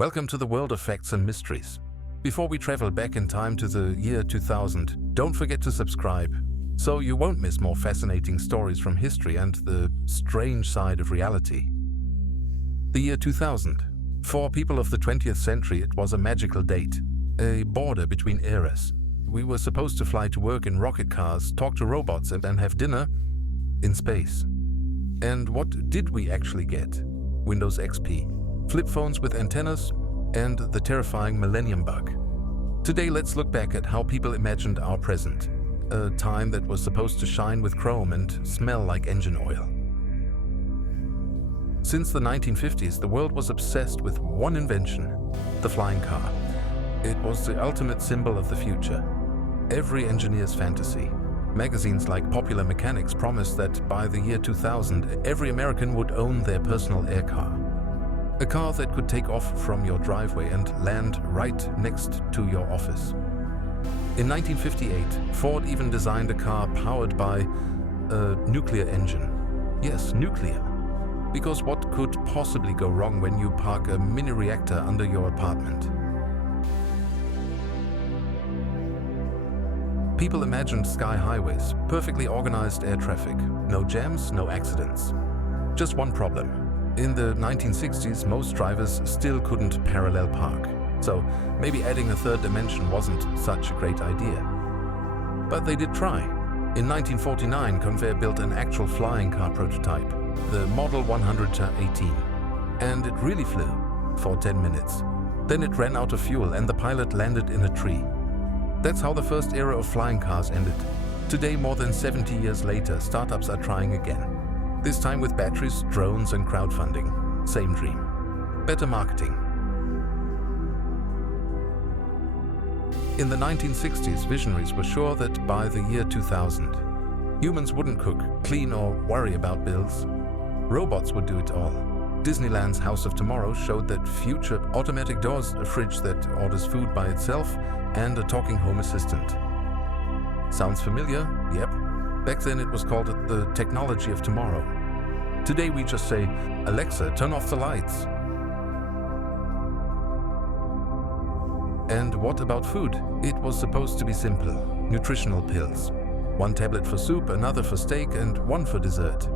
Welcome to the world of facts and mysteries. Before we travel back in time to the year 2000, don't forget to subscribe, so you won't miss more fascinating stories from history and the strange side of reality. The year 2000. For people of the 20th century, it was a magical date, a border between eras. We were supposed to fly to work in rocket cars, talk to robots, and have dinner in space. And what did we actually get? Windows XP, flip phones with antennas, and the terrifying Millennium Bug. Today, let's look back at how people imagined our present, a time that was supposed to shine with chrome and smell like engine oil. Since the 1950s, the world was obsessed with one invention, the flying car. It was the ultimate symbol of the future, every engineer's fantasy. Magazines like Popular Mechanics promised that by the year 2000, every American would own their personal air car. A car that could take off from your driveway and land right next to your office. In 1958, Ford even designed a car powered by a nuclear engine. Yes, nuclear. Because what could possibly go wrong when you park a mini reactor under your apartment? People imagined sky highways, perfectly organized air traffic, no jams, no accidents. Just one problem. In the 1960s, most drivers still couldn't parallel park, so maybe adding a third dimension wasn't such a great idea. But they did try. In 1949, Convair built an actual flying car prototype, the Model 118, and it really flew for 10 minutes. Then it ran out of fuel and the pilot landed in a tree. That's how the first era of flying cars ended. Today, more than 70 years later, startups are trying again. This time with batteries, drones, and crowdfunding. Same dream. Better marketing. In the 1960s, visionaries were sure that by the year 2000, humans wouldn't cook, clean, or worry about bills. Robots would do it all. Disneyland's House of Tomorrow showed that future automatic doors, a fridge that orders food by itself, and a talking home assistant. Sounds familiar? Yep. Back then it was called the technology of tomorrow. Today we just say, Alexa, turn off the lights. And what about food? It was supposed to be simple. Nutritional pills. One tablet for soup, another for steak, and one for dessert.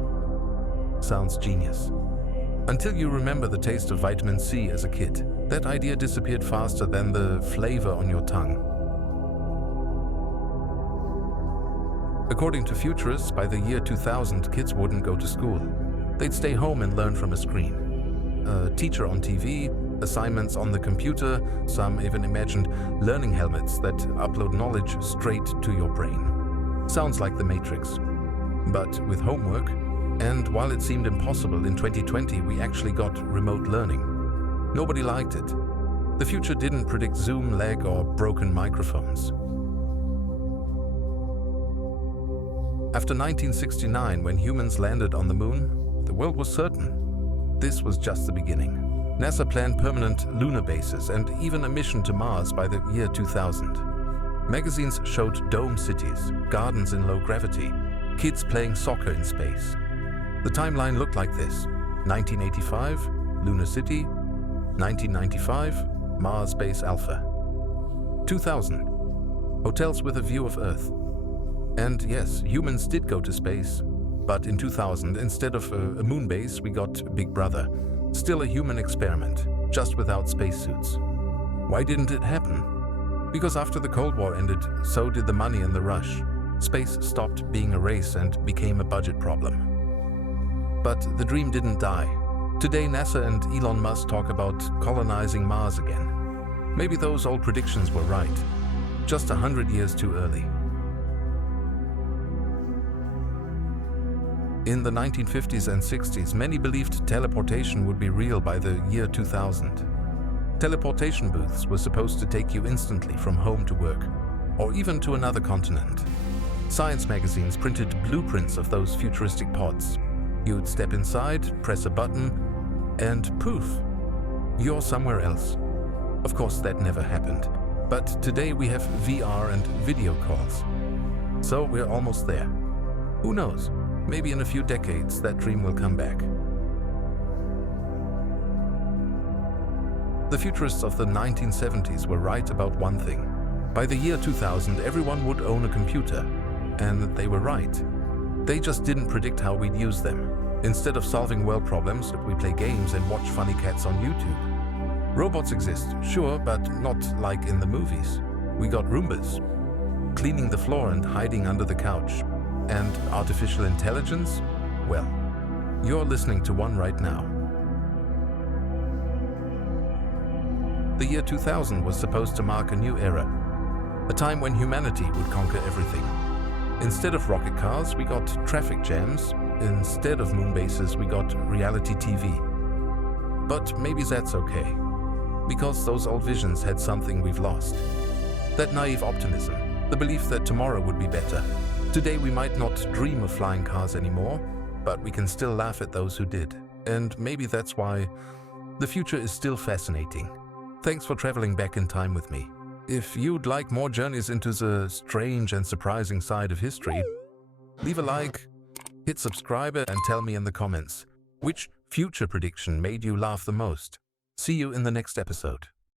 Sounds genius. Until you remember the taste of vitamin C as a kid. That idea disappeared faster than the flavor on your tongue. According to futurists, by the year 2000, kids wouldn't go to school. They'd stay home and learn from a screen. A teacher on TV, assignments on the computer, some even imagined learning helmets that upload knowledge straight to your brain. Sounds like the Matrix. But with homework, and while it seemed impossible, in 2020 we actually got remote learning. Nobody liked it. The future didn't predict Zoom lag or broken microphones. After 1969, when humans landed on the moon, the world was certain. This was just the beginning. NASA planned permanent lunar bases and even a mission to Mars by the year 2000. Magazines showed dome cities, gardens in low gravity, kids playing soccer in space. The timeline looked like this: 1985, Lunar City; 1995, Mars Base Alpha; 2000, hotels with a view of Earth. And yes, humans did go to space. But in 2000, instead of a moon base, we got Big Brother. Still a human experiment, just without spacesuits. Why didn't it happen? Because after the Cold War ended, so did the money and the rush. Space stopped being a race and became a budget problem. But the dream didn't die. Today, NASA and Elon Musk talk about colonizing Mars again. Maybe those old predictions were right. Just 100 years too early. In the 1950s and 60s, many believed teleportation would be real by the year 2000. Teleportation booths were supposed to take you instantly from home to work, or even to another continent. Science magazines printed blueprints of those futuristic pods. You'd step inside, press a button, and poof, you're somewhere else. Of course, that never happened. But today we have VR and video calls. So we're almost there. Who knows? Maybe in a few decades that dream will come back. The futurists of the 1970s were right about one thing. By the year 2000, everyone would own a computer. And they were right. They just didn't predict how we'd use them. Instead of solving world problems, we play games and watch funny cats on YouTube. Robots exist, sure, but not like in the movies. We got Roombas, cleaning the floor and hiding under the couch. And artificial intelligence? Well, you're listening to one right now. The year 2000 was supposed to mark a new era, a time when humanity would conquer everything. Instead of rocket cars, we got traffic jams. Instead of moon bases, we got reality TV. But maybe that's okay, because those old visions had something we've lost. That naive optimism, the belief that tomorrow would be better. Today we might not dream of flying cars anymore, but we can still laugh at those who did. And maybe that's why the future is still fascinating. Thanks for traveling back in time with me. If you'd like more journeys into the strange and surprising side of history, leave a like, hit subscribe, and tell me in the comments which future prediction made you laugh the most. See you in the next episode.